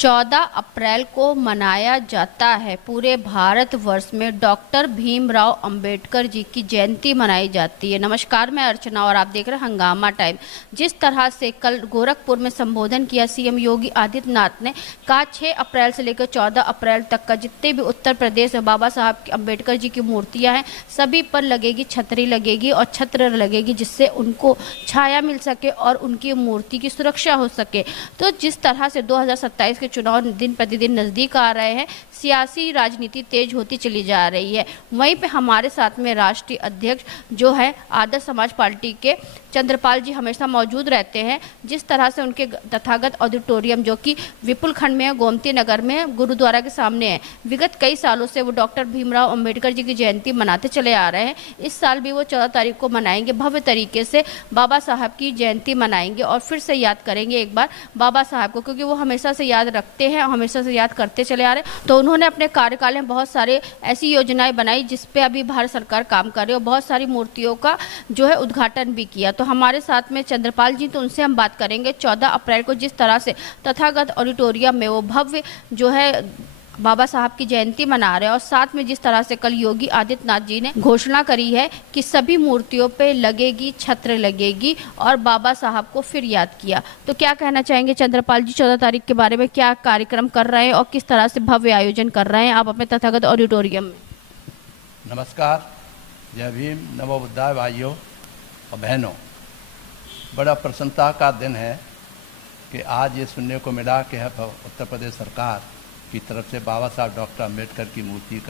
14 अप्रैल को मनाया जाता है। पूरे भारतवर्ष में डॉक्टर भीमराव अंबेडकर जी की जयंती मनाई जाती है। नमस्कार, मैं अर्चना और आप देख रहे हैं हंगामा टाइम। जिस तरह से कल गोरखपुर में संबोधन किया सीएम योगी आदित्यनाथ ने, कहा 6 अप्रैल से लेकर 14 अप्रैल तक का जितने भी उत्तर प्रदेश में बाबा साहब अंबेडकर जी की मूर्तियां हैं, सभी पर लगेगी छतरी लगेगी और छत्र लगेगी, जिससे उनको छाया मिल सके और उनकी मूर्ति की सुरक्षा हो सके। तो जिस तरह से 2027 के चुनाव दिन प्रतिदिन नजदीक आ रहे हैं, सियासी राजनीति तेज होती चली जा रही है। वहीं पे हमारे साथ में राष्ट्रीय अध्यक्ष जो है आदर्श समाज पार्टी के चंद्रपाल जी हमेशा मौजूद रहते हैं। जिस तरह से उनके तथागत ऑडिटोरियम जो कि विपुल खंड में है, गोमती नगर में गुरुद्वारा के सामने है, विगत कई सालों से वो डॉक्टर भीमराव अंबेडकर जी की जयंती मनाते चले आ रहे हैं। इस साल भी वो 14 तारीख को मनाएंगे, भव्य तरीके से बाबा साहब की जयंती मनाएंगे और फिर से याद करेंगे एक बार बाबा साहब को, क्योंकि वो हमेशा से याद रखते हैं और हमेशा से याद करते चले आ रहे हैं। तो उन्होंने अपने कार्यकाल में बहुत सारे ऐसी योजनाएं बनाई जिस पे अभी भारत सरकार काम कर रही है और बहुत सारी मूर्तियों का जो है उद्घाटन भी किया। तो हमारे साथ में चंद्रपाल जी, तो उनसे हम बात करेंगे 14 अप्रैल को जिस तरह से तथागत ऑडिटोरियम में वो भव्य जो है बाबा साहब की जयंती मना रहे हैं और साथ में जिस तरह से कल योगी आदित्यनाथ जी ने घोषणा करी है कि सभी मूर्तियों पे लगेगी छत्र लगेगी और बाबा साहब को फिर याद किया। तो क्या कहना चाहेंगे चंद्रपाल जी 14 तारीख के बारे में, क्या कार्यक्रम कर रहे हैं और किस तरह से भव्य आयोजन कर रहे हैं आप अपने तथागत ऑडिटोरियम में? नमस्कार, जय भीम, नमो बुद्धाय भाइयों और बहनों। बड़ा प्रसन्नता का दिन है कि आज ये सुनने को मिला कि उत्तर प्रदेश सरकार की तरफ से बाबा साहब डॉक्टर अंबेडकर की मूर्ति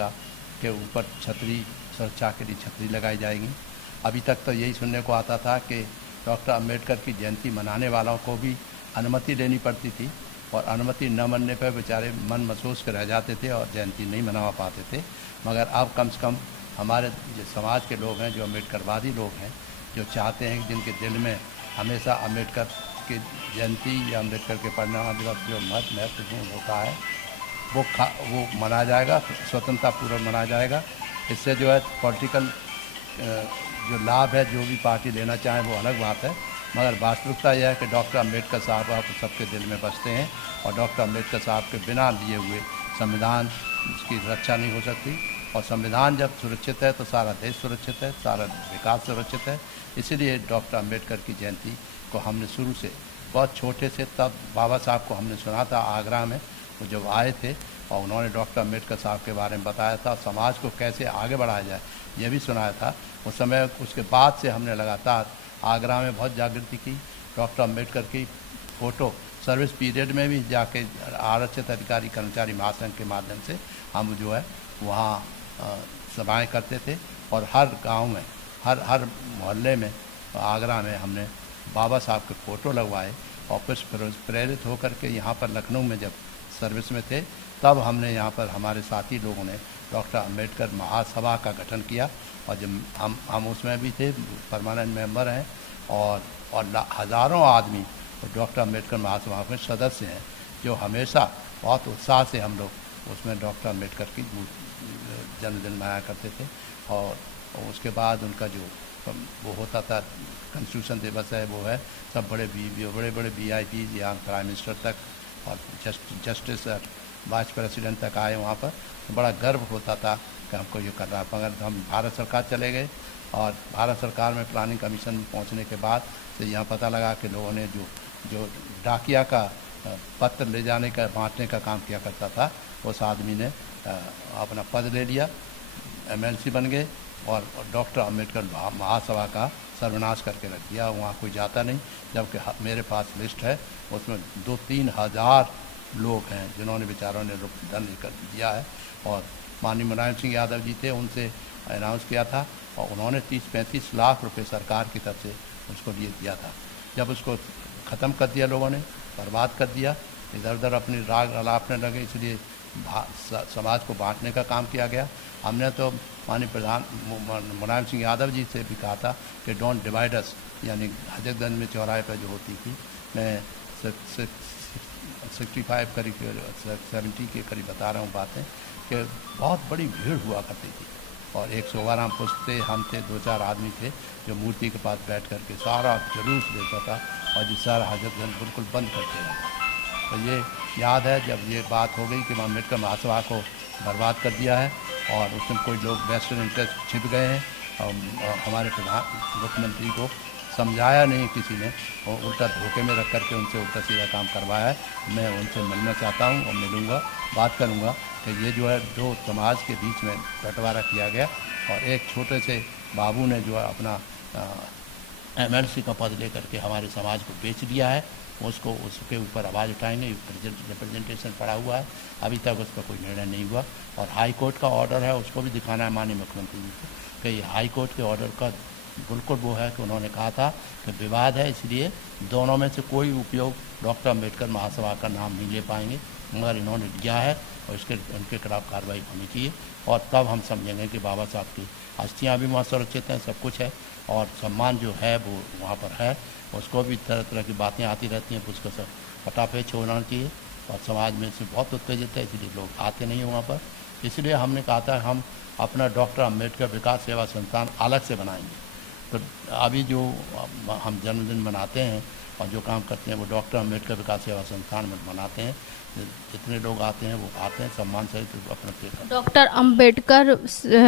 के ऊपर छतरी, सुरक्षा के लिए छतरी लगाई जाएगी। अभी तक तो यही सुनने को आता था कि डॉक्टर अंबेडकर की जयंती मनाने वालों को भी अनुमति लेनी पड़ती थी और अनुमति न मिलने पर बेचारे मन महसूस कर रह जाते थे और जयंती नहीं मना पाते थे। मगर अब कम से कम हमारे जो समाज के लोग हैं, जो अम्बेडकरवादी लोग हैं, जो चाहते हैं कि जिनके दिल में हमेशा अम्बेडकर की जयंती या अम्बेडकर के परिणाम दिवस जो महत्वपूर्ण होता है वो मनाया जाएगा, स्वतंत्रता पूर्वक मनाया जाएगा। इससे जो है पॉलिटिकल जो लाभ है जो भी पार्टी लेना चाहे वो अलग बात है, मगर वास्तविकता यह है कि डॉक्टर अंबेडकर साहब आप सबके दिल में बसते हैं और डॉक्टर अंबेडकर साहब के बिना लिए हुए संविधान की रक्षा नहीं हो सकती। और संविधान जब सुरक्षित है तो सारा देश सुरक्षित है, सारा विकास सुरक्षित है। इसीलिए डॉक्टर अंबेडकर की जयंती को हमने शुरू से बहुत छोटे से, तब बाबा साहब को हमने सुना था आगरा में, वो जब आए थे और उन्होंने डॉक्टर अंबेडकर साहब के बारे में बताया था, समाज को कैसे आगे बढ़ाया जाए ये भी सुनाया था उस समय। उसके बाद से हमने लगातार आगरा में बहुत जागृति की। डॉक्टर अंबेडकर की फ़ोटो सर्विस पीरियड में भी जाके आरक्षित अधिकारी कर्मचारी महासंघ के माध्यम से हम जो है वहाँ सभाएँ करते थे और हर गांव में, हर मोहल्ले में आगरा में हमने बाबा साहब के फ़ोटो लगवाए। और फिर प्रेरित होकर के यहाँ पर लखनऊ में जब सर्विस में थे तब हमने यहाँ पर हमारे साथी लोगों ने डॉक्टर अंबेडकर महासभा का गठन किया और जब हम उसमें भी थे, परमानेंट मेंबर हैं और हज़ारों आदमी डॉक्टर अंबेडकर महासभा में सदस्य हैं, जो हमेशा बहुत उत्साह से हम लोग उसमें डॉक्टर अंबेडकर की जन्मदिन मनाया करते थे। और उसके बाद उनका जो वो होता था कॉन्स्टिट्यूशन दिवस है, वो है सब बड़े VIP या प्राइम मिनिस्टर तक और जस्टिस और वाइस प्रेसिडेंट तक आए वहाँ पर। तो बड़ा गर्व होता था कि हमको ये कर रहा है। मगर हम भारत सरकार चले गए और भारत सरकार में प्लानिंग कमीशन में पहुँचने के बाद से यहाँ पता लगा कि लोगों ने जो डाकिया का पत्र ले जाने का, बांटने का काम किया करता था, उस आदमी ने अपना पद ले लिया, MLC बन गए और डॉक्टर अंबेडकर महासभा का सर्वनाश करके रख दिया। वहाँ कोई जाता नहीं, जबकि मेरे पास लिस्ट है, उसमें 2-3 हज़ार लोग हैं जिन्होंने बेचारों ने धन कर दिया है। और माननीय मुलायम सिंह यादव जी थे, उनसे अनाउंस किया था और उन्होंने 30-35 लाख रुपए सरकार की तरफ से उसको लिए दिया था। जब उसको ख़त्म कर दिया लोगों ने, बर्बाद कर दिया, इधर उधर अपनी राग अलापने लगे, इसलिए समाज को बांटने का काम किया गया। हमने तो माननीय प्रधान मुलायम सिंह यादव जी से भी कहा था कि डोंट डिवाइड अस, यानी हजरतगंज में चौराहे पर जो होती थी, मैं 65 करीब 70 के करीब बता रहा हूँ बातें, कि बहुत बड़ी भीड़ हुआ करती थी और 112 पुष्प थे, हम थे, 2-4 आदमी थे जो मूर्ति के पास बैठ करके सारा जुलूस देखता था और जिस सारा हजरतगंज बिल्कुल बंद करके रहा। तो ये याद है जब ये बात हो गई कि अम्बेडकर महासभा को बर्बाद कर दिया है और उसमें कोई लोग वेस्टर्न इंटरेस्ट छिप गए हैं और हमारे मुख्यमंत्री को समझाया नहीं किसी ने और उल्टा धोखे में रख करके उनसे उल्टा सीधा काम करवाया है। मैं उनसे मिलना चाहता हूँ और मिलूँगा, बात करूँगा कि ये जो है दो समाज के बीच में बंटवारा किया गया और एक छोटे से बाबू ने जो है अपना MLC का पद लेकर के हमारे समाज को बेच दिया है। उसको उसके ऊपर आवाज़ उठाएंगे। रिप्रेजेंटेशन पड़ा हुआ है, अभी तक उस पर कोई निर्णय नहीं हुआ और हाई कोर्ट का ऑर्डर है उसको भी दिखाना है माननीय मुख्यमंत्री जी को कि हाई कोर्ट के ऑर्डर का बिल्कुल वो है कि उन्होंने कहा था कि विवाद है, इसलिए दोनों में से कोई उपयोग डॉक्टर अम्बेडकर महासभा का नाम नहीं ले पाएंगे, मगर इन्होंने लिया है और इसके उनके खिलाफ कार्रवाई होनी चाहिए और तब हम समझेंगे कि बाबा साहब की अस्थियाँ भी वहाँ सुरक्षित हैं, सब कुछ है और सम्मान जो है वो वहाँ पर है। उसको भी तरह तरह की बातें आती रहती हैं, उसको सब फटाफट छोड़ना चाहिए और समाज में से बहुत उत्तेजित है, इसलिए लोग आते नहीं हैं वहाँ पर। इसलिए हमने कहा था हम अपना डॉक्टर अम्बेडकर विकास सेवा संस्थान अलग से बनाएंगे। तो अभी जो हम जन्मदिन मनाते हैं और जो काम करते हैं वो डॉक्टर अम्बेडकर विकास सेवा संस्थान में मनाते हैं। जितने लोग आते हैं वो आते हैं सम्मान सहित अपना पे करते हैं। डॉक्टर अंबेडकर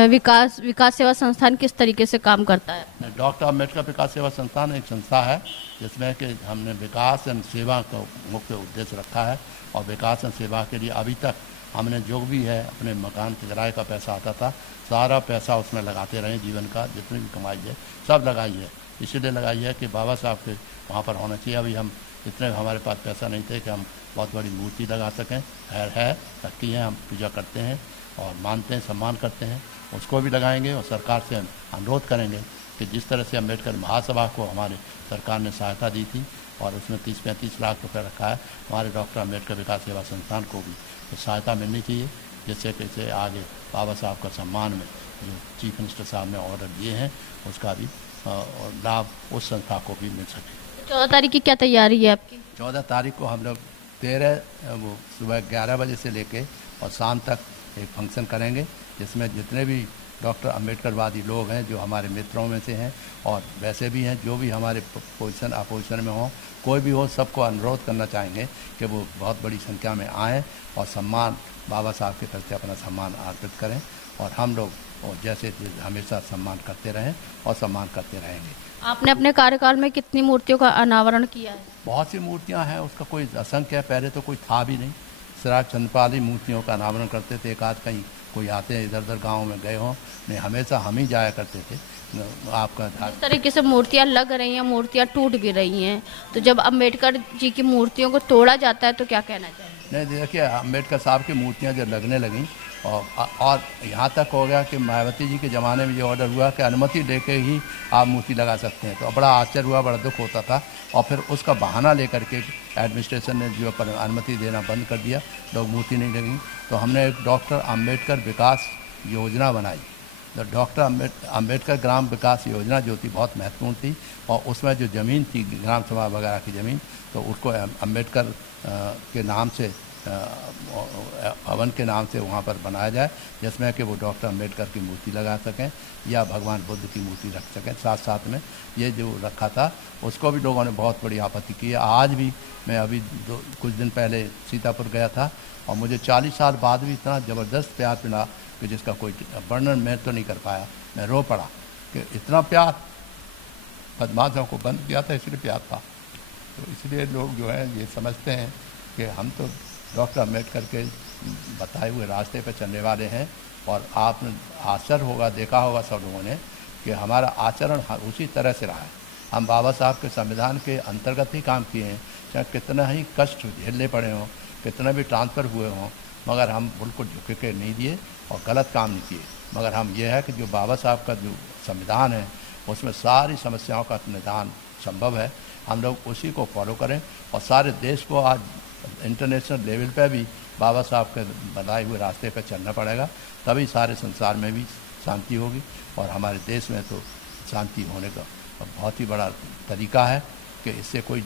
विकास सेवा संस्थान किस तरीके से काम करता है? डॉक्टर अम्बेडकर विकास सेवा संस्थान एक संस्था है जिसमें कि हमने विकास एवं सेवा का मुख्य उद्देश्य रखा है और विकास एवं सेवा के लिए अभी तक हमने जो भी है अपने मकान के किराए का पैसा आता था सारा पैसा उसमें लगाते रहे, जीवन का जितनी भी कमाई है सब लगाई है। इसलिए लगाई है कि बाबा साहब के वहाँ पर होना चाहिए। अभी हम इतने हमारे पास पैसा नहीं थे कि हम बहुत बड़ी मूर्ति लगा सकें, है रखी है, हम पूजा करते हैं और मानते हैं, सम्मान करते हैं, उसको भी लगाएंगे और सरकार से हम अनुरोध करेंगे कि जिस तरह से अम्बेडकर महासभा को हमारे सरकार ने सहायता दी थी और उसमें 30-35 लाख रुपए रखा है, हमारे डॉक्टर अम्बेडकर विकास सेवा संस्थान को भी तो सहायता मिलनी चाहिए जिससे कैसे आगे बाबा साहब का सम्मान में जो चीफ मिनिस्टर साहब ने ऑर्डर दिए हैं उसका भी लाभ उस संस्था को भी मिल सके। 14 तारीख की क्या तैयारी है आपकी? 14 तारीख को हम लोग 13 वो सुबह 11 बजे से लेके और शाम तक एक फंक्शन करेंगे जिसमें जितने भी डॉक्टर अम्बेडकरवादी लोग हैं जो हमारे मित्रों में से हैं और वैसे भी हैं जो भी हमारे पोजीशन अपोजिशन में हों, कोई भी हो, सबको अनुरोध करना चाहेंगे कि वो बहुत बड़ी संख्या में आएँ और सम्मान बाबा साहब के प्रति अपना सम्मान अर्पित करें और हम लोग और जैसे हमेशा सम्मान करते रहें और सम्मान करते रहेंगे। आपने अपने कार्यकाल में कितनी मूर्तियों का अनावरण किया है? बहुत सी मूर्तियां हैं, उसका कोई असंख्य है, पहले तो कोई था भी नहीं, सिर्फ चंद्रपाली मूर्तियों का अनावरण करते थे। एक आध कहीं कोई आते हैं इधर उधर गाँव में गए हों, नहीं हमेशा हम ही जाया करते थे। आपका इस तरीके से मूर्तियाँ लग रही हैं, मूर्तियाँ टूट भी रही हैं, तो जब अम्बेडकर जी की मूर्तियों को तोड़ा जाता है तो क्या कहना चाहिए? नहीं देखिए, अम्बेडकर साहब की मूर्तियाँ जब लगने लगीं और यहाँ तक हो गया कि मायावती जी के ज़माने में ये ऑर्डर हुआ कि अनुमति लेके ही आप मूर्ति लगा सकते हैं, तो बड़ा आश्चर्य हुआ, बड़ा दुख होता था और फिर उसका बहाना लेकर के एडमिनिस्ट्रेशन ने जो पर अनुमति देना बंद कर दिया, लोग मूर्ति नहीं लगी। तो हमने एक डॉक्टर अम्बेडकर विकास योजना बनाई। तो डॉक्टर अम्बेडकर ग्राम विकास योजना जो थी बहुत महत्वपूर्ण थी और उसमें जो ज़मीन थी ग्राम सभा वगैरह की ज़मीन, तो उसको अम्बेडकर के नाम से भवन के नाम से वहाँ पर बनाया जाए जिसमें कि वो डॉक्टर अम्बेडकर की मूर्ति लगा सकें या भगवान बुद्ध की मूर्ति रख सकें। साथ साथ में ये जो रखा था उसको भी लोगों ने बहुत बड़ी आपत्ति की है। आज भी मैं अभी कुछ दिन पहले सीतापुर गया था और मुझे 40 साल बाद भी इतना ज़बरदस्त प्यार मिला कि जिसका कोई वर्णन मैं तो नहीं कर पाया। मैं रो पड़ा कि इतना प्यार, बदमाशों को बंद किया था इसलिए प्यार था। तो इसलिए लोग जो है ये समझते हैं कि हम तो डॉक्टर अम्बेडकर के बताए हुए रास्ते पर चलने वाले हैं और आपने आश्चर्य होगा, देखा होगा सब लोगों ने कि हमारा आचरण उसी तरह से रहा है। हम बाबा साहब के संविधान के अंतर्गत ही काम किए हैं, चाहे कितना ही कष्ट झेलने पड़े हों, कितना भी ट्रांसफ़र हुए हों, मगर हम बिल्कुल झुके के नहीं दिए और गलत काम नहीं किए। मगर हम ये है कि जो बाबा साहब का जो संविधान है उसमें सारी समस्याओं का निदान संभव है, हम लोग उसी को फॉलो करें और सारे देश को आज इंटरनेशनल लेवल पे भी बाबा साहब के बताए हुए रास्ते पर चलना पड़ेगा, तभी सारे संसार में भी शांति होगी और हमारे देश में तो शांति होने का बहुत ही बड़ा तरीका है कि इससे कोई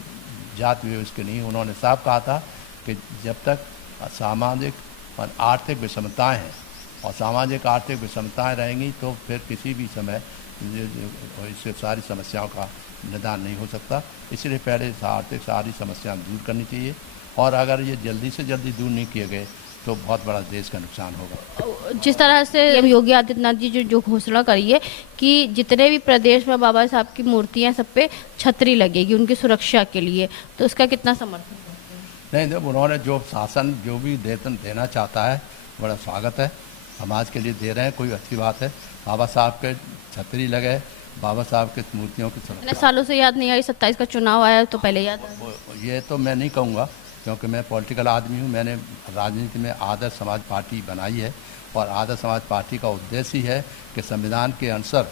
जात विवश नहीं। उन्होंने साफ कहा था कि जब तक सामाजिक और आर्थिक विषमताएँ हैं और सामाजिक आर्थिक विषमताएँ रहेंगी तो फिर किसी भी समय इससे सारी समस्याओं का निदान नहीं हो सकता। इसलिए पहले आर्थिक सारी समस्याएं दूर करनी चाहिए और अगर ये जल्दी से जल्दी दूर नहीं किए गए तो बहुत बड़ा देश का नुकसान होगा। जिस तरह से हम योगी आदित्यनाथ जी जो घोषणा करी है कि जितने भी प्रदेश में बाबा साहब की मूर्तियां सब पे छतरी लगेगी उनकी सुरक्षा के लिए, तो उसका कितना समर्थन? नहीं, जब उन्होंने जो शासन जो भी देना चाहता है बड़ा स्वागत है, समाज के लिए दे रहे हैं, कोई अच्छी बात है। बाबा साहब के छतरी लगे, बाबा साहब के मूर्तियों की इतने सालों से याद नहीं आई, 27 का चुनाव आया तो पहले याद आया। ये तो मैं नहीं कहूँगा, क्योंकि मैं पॉलिटिकल आदमी हूँ। मैंने राजनीति में आदर्श समाज पार्टी बनाई है और आदर्श समाज पार्टी का उद्देश्य ही है कि संविधान के अनुसार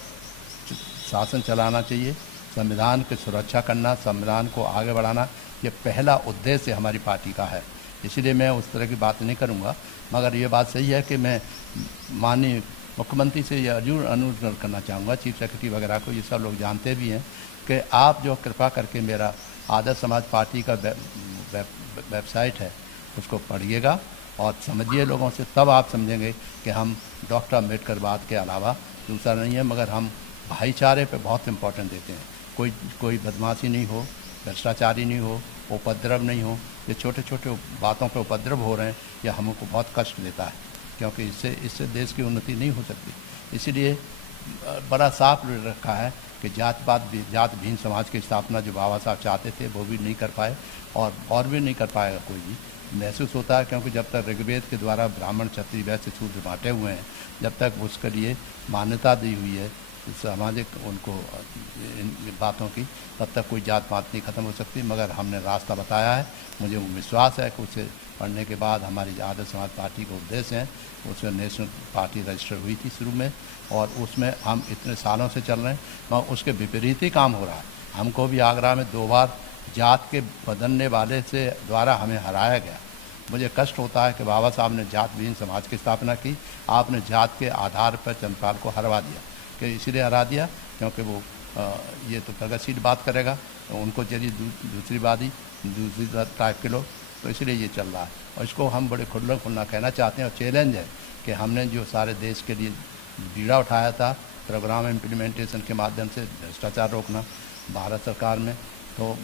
शासन चलाना चाहिए, संविधान की सुरक्षा करना, संविधान को आगे बढ़ाना, ये पहला उद्देश्य हमारी पार्टी का है। इसलिए मैं उस तरह की बात नहीं करूँगा, मगर ये बात सही है कि मैं माननीय मुख्यमंत्री से यह जरूर अनुरोध करना चाहूँगा, चीफ सेक्रेटरी वगैरह को, ये सब लोग जानते भी हैं कि आप जो कृपा करके मेरा आदर्श समाज पार्टी का वेबसाइट है उसको पढ़िएगा और समझिए लोगों से, तब आप समझेंगे कि हम डॉक्टर अम्बेडकरवाद के अलावा दूसरा नहीं है, मगर हम भाईचारे पे बहुत इम्पोर्टेंट देते हैं। कोई बदमाशी नहीं हो, भ्रष्टाचारी नहीं हो, उपद्रव नहीं हो। ये छोटे छोटे बातों पे उपद्रव हो रहे हैं, यह हमको बहुत कष्ट देता है, क्योंकि इससे देश की उन्नति नहीं हो सकती। इसीलिए बड़ा साफ रखा है कि जात भीन समाज की स्थापना जो बाबा साहब चाहते थे वो भी नहीं कर पाए और भी नहीं कर पाएगा कोई भी। महसूस होता है क्योंकि जब तक ऋग्वेद के द्वारा ब्राह्मण क्षत्रिय वैश्य शूद्र बांटे हुए हैं, जब तक उसके लिए मान्यता दी हुई है सामाजिक उनको इन बातों की, तब तक कोई जात पात नहीं ख़त्म हो सकती। मगर हमने रास्ता बताया है, मुझे विश्वास है कि उसे पढ़ने के बाद हमारी आदर्श समाज पार्टी का उद्देश्य है, उसमें नेशनल पार्टी रजिस्टर हुई थी शुरू में और उसमें हम इतने सालों से चल रहे हैं, मगर उसके विपरीत ही काम हो रहा है। हमको भी आगरा में 2 बार जात के बदलने वाले से द्वारा हमें हराया गया। मुझे कष्ट होता है कि बाबा साहब ने जात विहीन समाज की स्थापना की, आपने जात के आधार पर चंद्रपाल को हरवा दिया। कि इसलिए हरा दिया क्योंकि वो ये तो प्रगतिशील बात करेगा, तो उनको चलिए दूसरी टाइप के लोग, तो इसलिए ये चल रहा है। और इसको हम बड़े खुल्ला कहना चाहते हैं और चैलेंज है कि हमने जो सारे देश के लिए बीड़ा उठाया था प्रोग्राम इम्प्लीमेंटेशन के माध्यम से भ्रष्टाचार रोकना भारत सरकार में, तो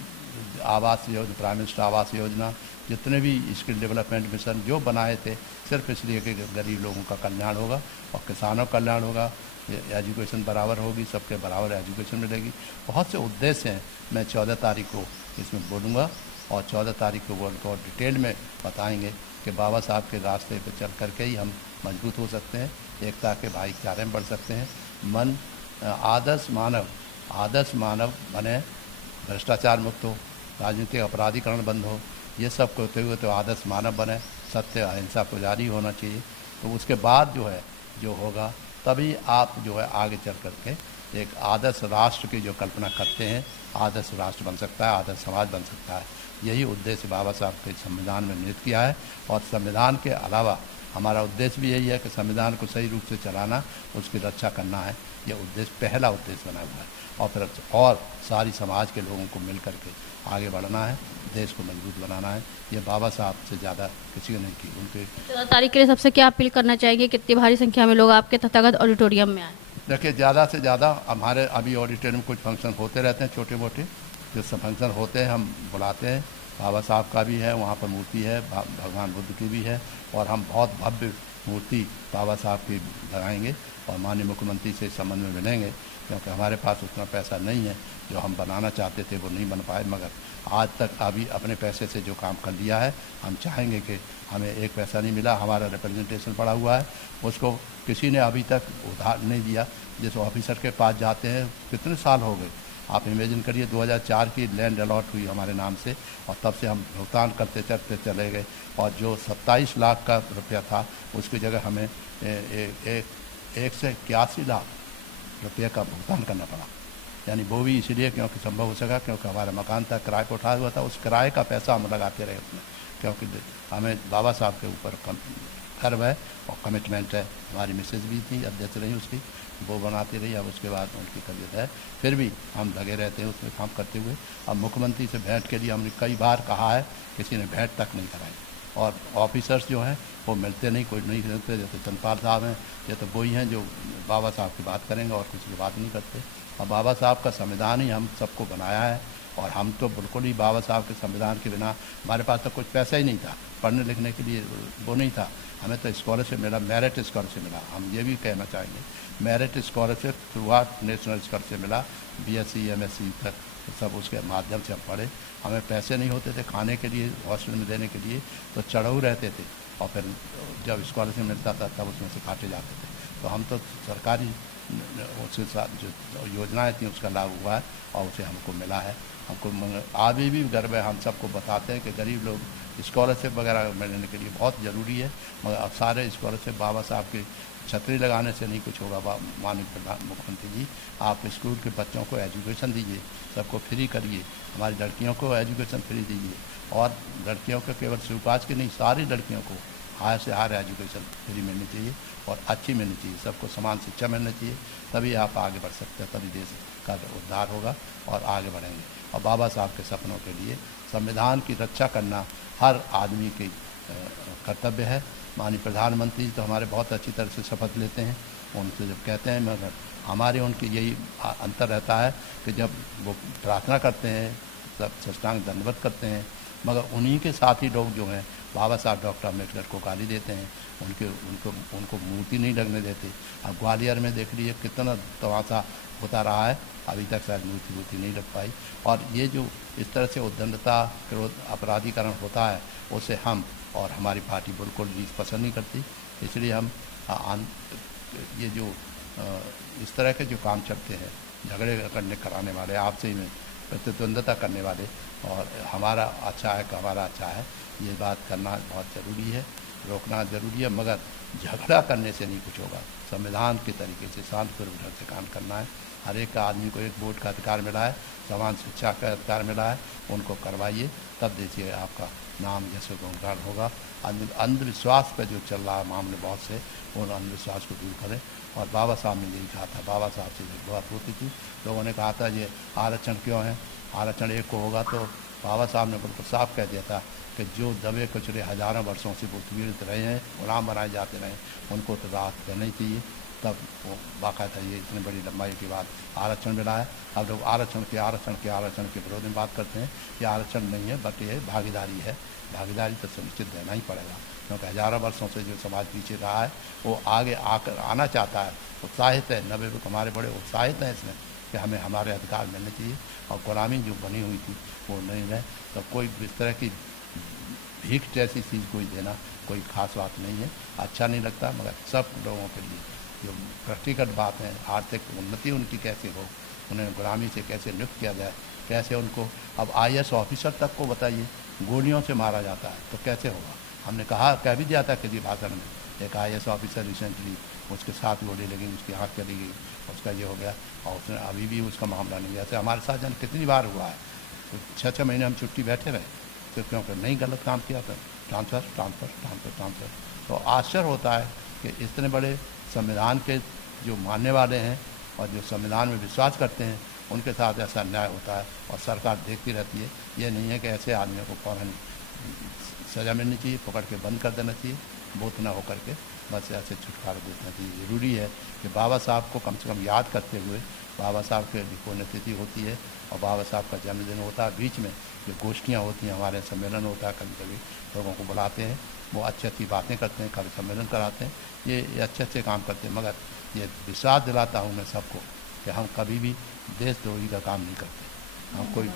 आवास योजना, प्राइम मिनिस्टर आवास योजना, जितने भी स्किल डेवलपमेंट मिशन जो बनाए थे, सिर्फ इसलिए कि गरीब लोगों का कल्याण होगा और किसानों का कल्याण होगा, एजुकेशन बराबर होगी, सबके बराबर एजुकेशन मिलेगी। बहुत से उद्देश्य हैं। मैं 14 तारीख को इसमें बोलूँगा और 14 तारीख को उनको डिटेल में बताएंगे कि बाबा साहब के रास्ते पर चल करके ही हम मजबूत हो सकते हैं, एकता के भाईचारे में बढ़ सकते हैं। मन आदर्श मानव बने, भ्रष्टाचार मुक्त हो, राजनीतिक अपराधीकरण बंद हो, ये सब करते हुए तो आदर्श मानव बने, सत्य अहिंसा पुजारी होना चाहिए। तो उसके बाद जो होगा तभी आप आगे चल करके एक आदर्श राष्ट्र की जो कल्पना करते हैं, आदर्श राष्ट्र बन सकता है, आदर्श समाज बन सकता है। यही उद्देश्य बाबा साहब के संविधान में निहित किया है और संविधान के अलावा हमारा उद्देश्य भी यही है कि संविधान को सही रूप से चलाना, उसकी रक्षा करना है। यह उद्देश्य पहला उद्देश्य बना हुआ है और फिर और सारी समाज के लोगों को मिल करके आगे बढ़ना है, देश को मजबूत बनाना है। ये बाबा साहब से ज़्यादा किसी ने नहीं की। उनके 14 तारीख के लिए सबसे क्या अपील करना चाहिए? कितनी भारी संख्या में लोग आपके तथागत ऑडिटोरियम में आए? देखिए, ज़्यादा से ज़्यादा हमारे अभी ऑडिटोरियम में कुछ फंक्शन होते रहते हैं, छोटे मोटे जो सब फंक्शन होते हैं हम बुलाते हैं। बाबा साहब का भी है, वहाँ पर मूर्ति है, भगवान बुद्ध की भी है और हम बहुत भव्य मूर्ति बाबा साहब की लगाएंगे और माननीय मुख्यमंत्री से इस संबंध में मिलेंगे, क्योंकि हमारे पास उतना पैसा नहीं है जो हम बनाना चाहते थे वो नहीं बन पाए। मगर आज तक अभी अपने पैसे से जो काम कर लिया है, हम चाहेंगे कि हमें एक पैसा नहीं मिला, हमारा रिप्रेजेंटेशन पड़ा हुआ है, उसको किसी ने अभी तक उधार नहीं दिया। जिस ऑफिसर के पास जाते हैं, कितने साल हो गए, आप इमेजिन करिए, 2004 की लैंड अलॉट हुई हमारे नाम से और तब से हम भुगतान करते चले गए और जो 27 लाख का रुपया था उसकी जगह हमें 181 लाख रुपये का भुगतान करना पड़ा। यानी वो भी इसलिए क्योंकि संभव हो सका क्योंकि हमारा मकान था, किराए पर उठाया हुआ था, उस किराए का पैसा हम लगाते रहे उसमें, क्योंकि हमें बाबा साहब के ऊपर गर्व है और कमिटमेंट है। हमारी मिसेज भी थी, अध्यक्ष रही उसकी, वो बनाती रही। अब उसके बाद उनकी तबीयत है, फिर भी हम लगे रहते हैं उसमें काम करते हुए। अब मुख्यमंत्री से भेंट के लिए हमने कई बार कहा है, किसी ने भेंट तक नहीं कराई और ऑफिसर्स जो हैं वो मिलते नहीं, कोई नहीं मिलते। जैसे चंद्रपाल साहब हैं, ये तो वही हैं जो बाबा साहब की बात करेंगे और किसी की बात नहीं करते। और बाबा साहब का संविधान ही हम सबको बनाया है और हम तो बिल्कुल ही बाबा साहब के संविधान के बिना हमारे पास तो कुछ पैसा ही नहीं था, पढ़ने लिखने के लिए वो नहीं था। हमें तो स्कॉलरशिप मिला, मेरिट स्कॉलरशिप मिला। हम ये भी कहना चाहेंगे merit scholarship through out national scholarship मिला, बीएससी एमएससी तक सब उसके माध्यम से हम पढ़े। हमें पैसे नहीं होते थे खाने के लिए, हॉस्टल में देने के लिए, तो चढ़ऊ रहते थे और फिर जब स्कॉलरशिप मिलता था तब उसमें से काटे जाते थे। तो हम तो सरकारी उसके साथ जो योजनाएं थी उसका लाभ हुआ है और उसे हमको मिला है। हमको अभी भी गर्व है, हम सबको बताते हैं कि गरीब लोग स्कॉलरशिप वगैरह मिलने के लिए बहुत ज़रूरी है, मगर अब सारे स्कॉलरशिप बाबा साहब की छतरी लगाने से नहीं कुछ होगा। माननीय प्रधान मुख्यमंत्री जी, आप स्कूल के बच्चों को एजुकेशन दीजिए, सबको फ्री करिए, हमारी लड़कियों को एजुकेशन फ्री दीजिए, और लड़कियों को केवल शिवकाज की नहीं, सारी लड़कियों को हायर से हायर एजुकेशन फ्री मिलनी चाहिए और अच्छी मिलनी चाहिए, सबको समान शिक्षा मिलनी चाहिए। तभी आप आगे बढ़ सकते हैं, तभी देश का उद्धार होगा और आगे बढ़ेंगे। और बाबा साहब के सपनों के लिए संविधान की रक्षा करना हर आदमी की कर्तव्य है। माननीय प्रधानमंत्री तो हमारे बहुत अच्छी तरह से शपथ लेते हैं, उनसे जब कहते हैं, मगर हमारे उनके यही अंतर रहता है कि जब वो प्रार्थना करते हैं सब साष्टांग दंडवत करते हैं, मगर उन्हीं के साथ ही लोग जो हैं बाबा साहब डॉक्टर अम्बेडकर को गाली देते हैं, उनको मूर्ति नहीं लगने देते। अब ग्वालियर में देख लीजिए कितना तमाशा होता रहा है, अभी तक शायद मूर्ति नहीं लग पाई। और ये जो इस तरह से उद्दंडता क्रोध अपराधीकरण होता है, उसे हम और हमारी पार्टी बिल्कुल भी पसंद नहीं करती। इसलिए हम ये जो इस तरह के जो काम चलते हैं, झगड़े कराने वाले, आपसे में प्रतिद्वंदता करने वाले, और हमारा अच्छा है कि हमारा अच्छा है, ये बात करना बहुत ज़रूरी है, रोकना ज़रूरी है, मगर झगड़ा करने से नहीं कुछ होगा। संविधान के तरीके से शांतिपूर्वक ढंग से काम करना है। हर एक आदमी को एक वोट का अधिकार मिला है, समान शिक्षा का अधिकार मिला है, उनको करवाइए, तब देखिए आपका नाम जैसे गुणगान होगा। अंधविश्वास पर जो चल रहा है मामले बहुत से, उन अंधविश्वास को दूर करें। और बाबा साहब ने यही कहा था, बाबा साहब से जब बात होती थी लोगों ने कहा था ये आरक्षण क्यों है, आरक्षण एक को होगा, तो बाबा साहब ने बिल्कुल साफ कह दिया था कि जो दबे कुचले हज़ारों वर्षों से वो पीड़ित रहे हैं, गुलाम बनाए जाते रहे, उनको तो राहत देना ही चाहिए। तब वो बाकायदा ये इतनी बड़ी लंबाई के बाद आरक्षण मिला है। अब लोग आरक्षण के विरोध में बात करते हैं कि आरक्षण नहीं है, बल्कि ये भागीदारी है। भागीदारी तो सुनिश्चित देना ही पड़ेगा, क्योंकि हज़ारों वर्षों से जो समाज पीछे रहा है वो आगे आकर आना चाहता है, उत्साहित है। नवे लोग हमारे बड़े उत्साहित हैं इसमें कि हमें हमारे अधिकार मिलने चाहिए, और गुलामी जो बनी हुई थी वो नहीं रहे। तो कोई इस तरह की भीख जैसी चीज़ कोई देना कोई ख़ास बात नहीं है, अच्छा नहीं लगता। मगर सब लोगों के लिए जो प्रैक्टिकल बात है, आर्थिक उन्नति उनकी कैसे हो, उन्हें गुलामी से कैसे नियुक्त किया जाए, कैसे उनको, अब IAS ऑफिसर तक को बताइए गोलियों से मारा जाता है, तो कैसे होगा। हमने कह भी दिया था किसी भाषण में, एक IAS ऑफिसर रिसेंटली उसके साथ गोली लगी, उसकी आँख चली गई, उसका ये हो गया, और उसने अभी भी उसका मामला नहीं। जैसे हमारे साथ जन कितनी बार हुआ है, तो 6 महीने हम छुट्टी बैठे रहे, तो क्योंकि नहीं गलत काम किया था, ट्रांसफ़र। तो आश्चर्य होता है कि इतने बड़े संविधान के जो मानने वाले हैं और जो संविधान में विश्वास करते हैं, उनके साथ ऐसा अन्याय होता है और सरकार देखती रहती है। ये नहीं है कि ऐसे आदमियों को फ़ौरन सज़ा मिलनी चाहिए, पकड़ के बंद कर देना चाहिए, बोत ना होकर के बस ऐसे छुटकारा देना चाहिए। ज़रूरी है कि बाबा साहब को कम से कम याद करते हुए, बाबा साहब की पुण्यतिथि होती है और बाबा साहब का जन्मदिन होता है, बीच में जो गोष्ठियाँ होती हैं, हमारे सम्मेलन होता है, कभी कभी लोगों को बुलाते हैं, वो अच्छी अच्छी बातें करते हैं, कभी सम्मेलन कराते हैं, ये अच्छे काम करते हैं। मगर ये विश्वास दिलाता हूँ मैं सबको कि हम कभी भी देशद्रोही का काम नहीं करते, हम कोई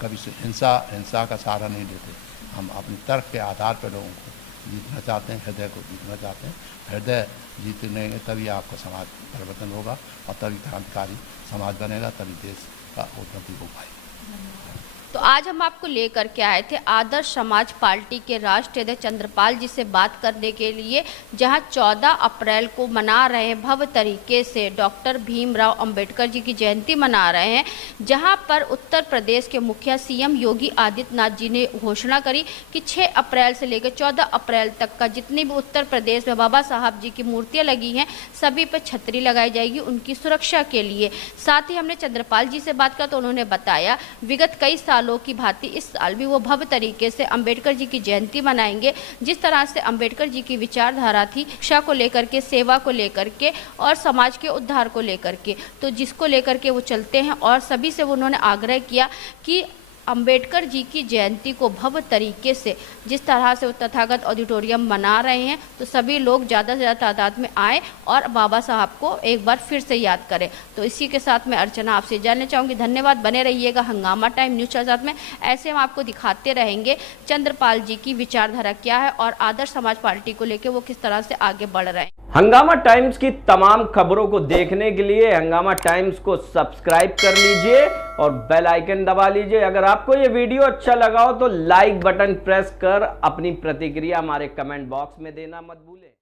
कभी से हिंसा का सहारा नहीं लेते। हम अपने तर्क के आधार पर लोगों को जीतना चाहते हैं, हृदय को जीतना चाहते हैं। हृदय जीतने तभी आपका समाज परिवर्तन होगा और तभी क्रांतिकारी समाज बनेगा, तभी देश का उन्नति हो पाएगी। तो आज हम आपको लेकर के आए थे आदर्श समाज पार्टी के राष्ट्रीय अध्यक्ष चंद्रपाल जी से बात करने के लिए, जहां 14 अप्रैल को मना रहे हैं भव्य तरीके से डॉक्टर भीमराव अंबेडकर जी की जयंती मना रहे हैं, जहां पर उत्तर प्रदेश के मुखिया CM योगी आदित्यनाथ जी ने घोषणा करी कि 6 अप्रैल से लेकर 14 अप्रैल तक का जितने भी उत्तर प्रदेश में बाबा साहब जी की मूर्तियाँ लगी हैं, सभी पर छतरी लगाई जाएगी उनकी सुरक्षा के लिए। साथ ही हमने चंद्रपाल जी से बात कर तो उन्होंने बताया विगत कई सालों की भांति इस साल भी वो भव्य तरीके से अंबेडकर जी की जयंती मनाएंगे। जिस तरह से अंबेडकर जी की विचारधारा थी शिक्षा को लेकर के, सेवा को लेकर के और समाज के उद्धार को लेकर के, तो जिसको लेकर के वो चलते हैं, और सभी से उन्होंने आग्रह किया कि अंबेडकर जी की जयंती को भव्य तरीके से जिस तरह से वो तथागत ऑडिटोरियम मना रहे हैं, तो सभी लोग ज़्यादा से ज़्यादा तादाद में आए और बाबा साहब को एक बार फिर से याद करें। तो इसी के साथ मैं अर्चना आपसे जानना चाहूँगी। धन्यवाद, बने रहिएगा हंगामा टाइम न्यूज़ के साथ में। ऐसे हम आपको दिखाते रहेंगे चंद्रपाल जी की विचारधारा क्या है और आदर्श समाज पार्टी को लेकर वो किस तरह से आगे बढ़ रहे हैं। हंगामा टाइम्स की तमाम खबरों को देखने के लिए हंगामा टाइम्स को सब्सक्राइब कर लीजिए और बेल आइकन दबा लीजिए। अगर आपको ये वीडियो अच्छा लगा हो तो लाइक बटन प्रेस कर अपनी प्रतिक्रिया हमारे कमेंट बॉक्स में देना मत भूलें।